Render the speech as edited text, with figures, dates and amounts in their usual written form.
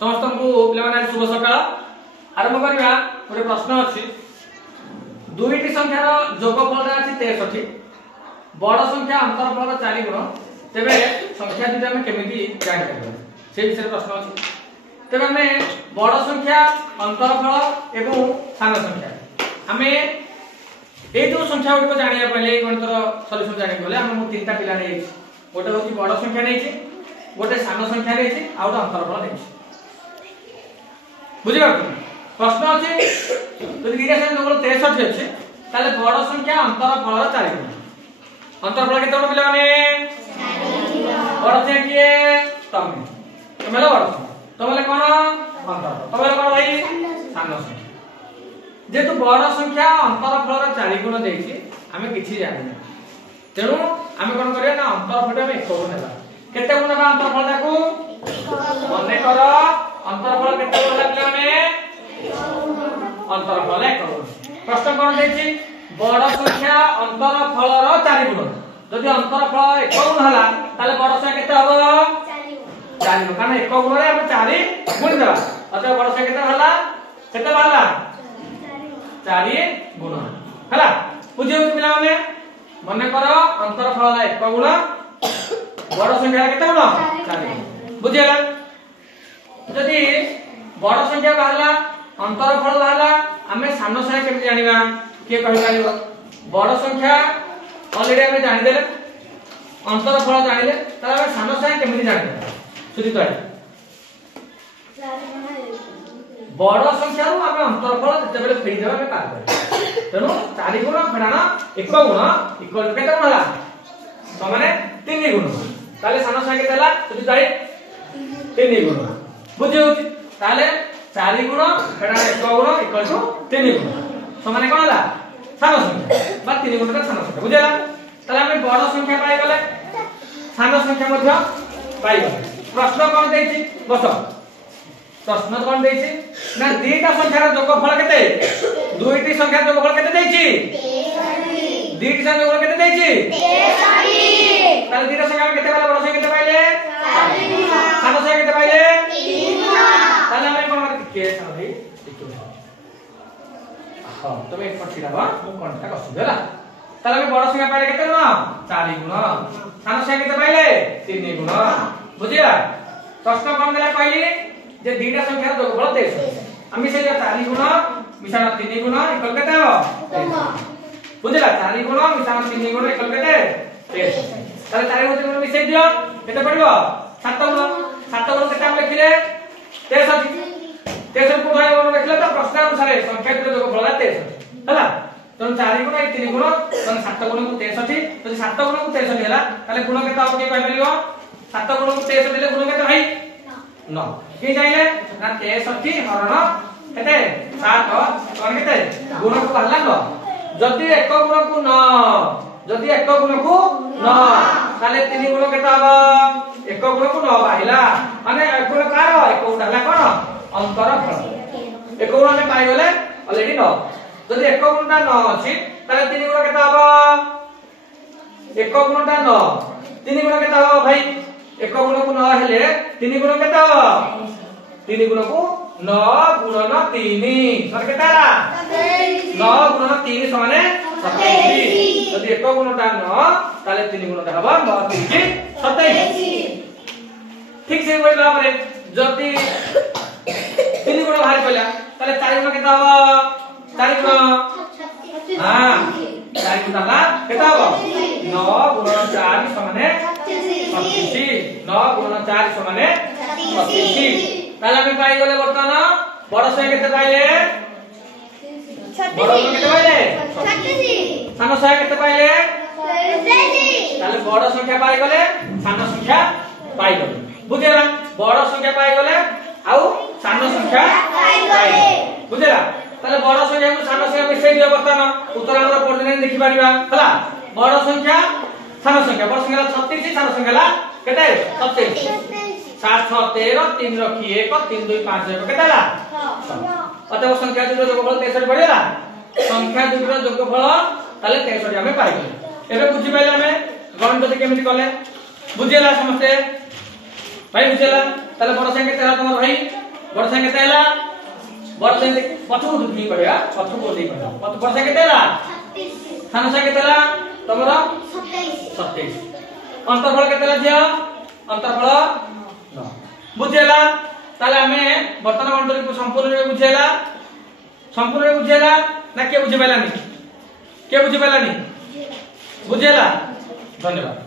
समस्त को पिलाने शुभ सकाळ आरंभ करबा। गोटे प्रश्न अछि दुईटी संख्यार जोगफल अछि 63 बड़ संख्या अंतरफल 4 गुण तेबे संख्या दुटा हम केमिति जानि करबा से विषय प्रश्न अछि। तेबे हमें बड़ संख्या अंतरफल एवं सान संख्या हमें ए जो संख्या गुडी को जानिया पहिले गणितर सॉल्यूशन जानि गले हम तीनटा पिला नै गोटे होची बड़ संख्या नै गोटे सान संख्या नै आ गोटे अंतरफल नै बुझिबा। प्रश्न अछि यदि दिगा संख्या नंबर 63 अछि ताले बड़ संख्या अंतरफल 4 गुण अंतरफल केते गुण पिला माने 4 बड़ संख्या किए तमे बड़ तमले कोन अंतरफल तमले कोन भाई सान संख्या जेतु बड़ संख्या अंतरफल 4 गुण देछि हमें किछि जानि तेनु हमें कोन करिया ना अंतरफल में 1 गुण नेबा केते गुण बा अंतरफल ताकू मने कर अंतरफल केते गुण लागला में अंतरफल 1 गुण। प्रश्न कोन देछि बड़ संख्या अंतरफल रो 4 गुण जदि अंतरफल 1 गुण हला ताले बड़ संख्या केते हबो 4 गुण कारण 1 गुण रे हम 4 गुण देबा अतः बड़ संख्या केते हला केते बाला 4 गुण हला बुझियो पिला माने मने कर अंतरफल 1 गुण बड़ संख्या केते गुण 4 गुण बुझियला। जदि बड़ संख्या बाहला अंतरफल बाहला हमें सान संख्या केमि जानिबा के कहि पारिबो बड़ संख्या ऑलरेडी हमें जानि देले अंतरफल जानिले त हमें सान संख्या केमि जानिबा सुधि कह बड़ संख्या रो हमें अंतरफल जते बेले फेरी देबा में काम करे तेनु 4 गुण फेराना 1 गुण इक्वल केते गुण हला तो माने 3 गुण ताले सान संख्या केते हला सुधि जाई 3 गुण बुझियो ताले 4 गुण फेराना 1 गुण इक्वल टू 3 गुण तो माने कोन हला सान संख्या बा 3 गुण का सान संख्या बुझियला। ताले हमें बड़ संख्या पाई गले सान संख्या मध्य पाई गले। प्रश्न कोन देछि बस प्रश्न कोन देछि ना दुईटा संख्यार जोगफल केते दुईटी संख्यार जोगफल केते देछि 63 दुईटी संख्यार जोगफल केते देछि 63 ताले दुईटा संख्या केते वाला बड़ संख्या केते पाइले 4 सान संख्या केते पाइले 3 ताले हम कोन के भाई हां तमे एक पछिरा बा मु कोनटा कसु देला ताले हम बड़ संख्या पाइले केते गुण 4 गुण सान संख्या केते पाइले 3 गुण बुझिया। प्रश्न कोन देला कहली जे दुईटा संख्यार जोगफल 23 आमी से 4 गुण मिसाना 3 गुण इक्वल केते हो बुझिला 4 गुण मिसाना 3 गुण इक्वल केते 23 ताले 4 गुण मिसै दियो केते पड़िबो 7 गुण केते हम लिखिले 63 को भाई हम लिखले तो प्रश्न अनुसार संख्या के जोगफल 63 हला तो 4 गुण 3 गुण तो 7 गुण को 63 तो 7 गुण को 63 हला ताले गुण केते हो के कहि परिबो 7 गुण को 63 देले गुण केते भाई 9 के जाइले ना 63 हरण केते 7 कोन केते गुण को हल्ला 9 जदी 1 गुण को 9 जदी 1 गुण को 9 ताले 3 गुण केते हबो 1 गुण को 9 बाहिला माने 1 गुण कार 1 गुण हल्ला कोन अंतरफल 1 गुण में पाई गले ऑलरेडी 9 जदी 1 गुण ता 9 अछि ताले 3 गुण केते हबो 1 गुण ता 9 3 गुण केते हबो भाई 1 गुण को 9 हेले 3 गुण केते हो 3 गुण को 9 गुणन 3 सर केते हला 9 गुणन 3 समान 27 जदी 1 गुण ता 9 ताले 3 गुण ता हबो 9 3 की 27 ठीक से बोलला परे जदी 3 गुण बाहर पइला ताले 4 गुण केते हबो 4 गुण हां 4 गुण ता केते हबो 9 गुणन 4 समान 25 9 गुणन 4 समान 25 ताले हम पाई गले वर्तमान बड़ संख्या केते पाइले 36 बड़ केते पाइले 36 सान संख्या केते पाइले 27 ताले बड़ संख्या पाई गले सान संख्या पाई गले बुझेला बड़ संख्या पाई गले आउ सान संख्या पाई गले बुझेला ताले बड़ संख्या को सान संख्या मिसै दियो वर्तमान उत्तर हमर पढने देखि पारिबा हला बड़ संख्या सान संख्या बड़ संख्या 36 सान संख्या केते 27 7 6 13 3 रखी 1 3 2 5 1 केते हला अतः संख्या दुइर जोगफल 63 पड़िला संख्या दुइर जोगफल ताले 63 हमें पाइ एबे बुझि पाइला हमें गणित केमिति कले बुझिला समस्ते भाई बुझेला ताले बड़ संख्या केते हला तमर भाई बड़ संख्या केते हला बड़ संख्या पछू दुखी पड़ेगा पछू को नहीं पड़ेगा पछू बड़ संख्या केते हला 36 सानो संख्या केते हला तमरा 27 27 अंतरफल केते हला झियो अंतरफल 9 बुझेला ताले हमें वर्तमान मंडली को संपूर्ण रे बुझेला ना के बुझे पालानी बुझेला धन्यवाद।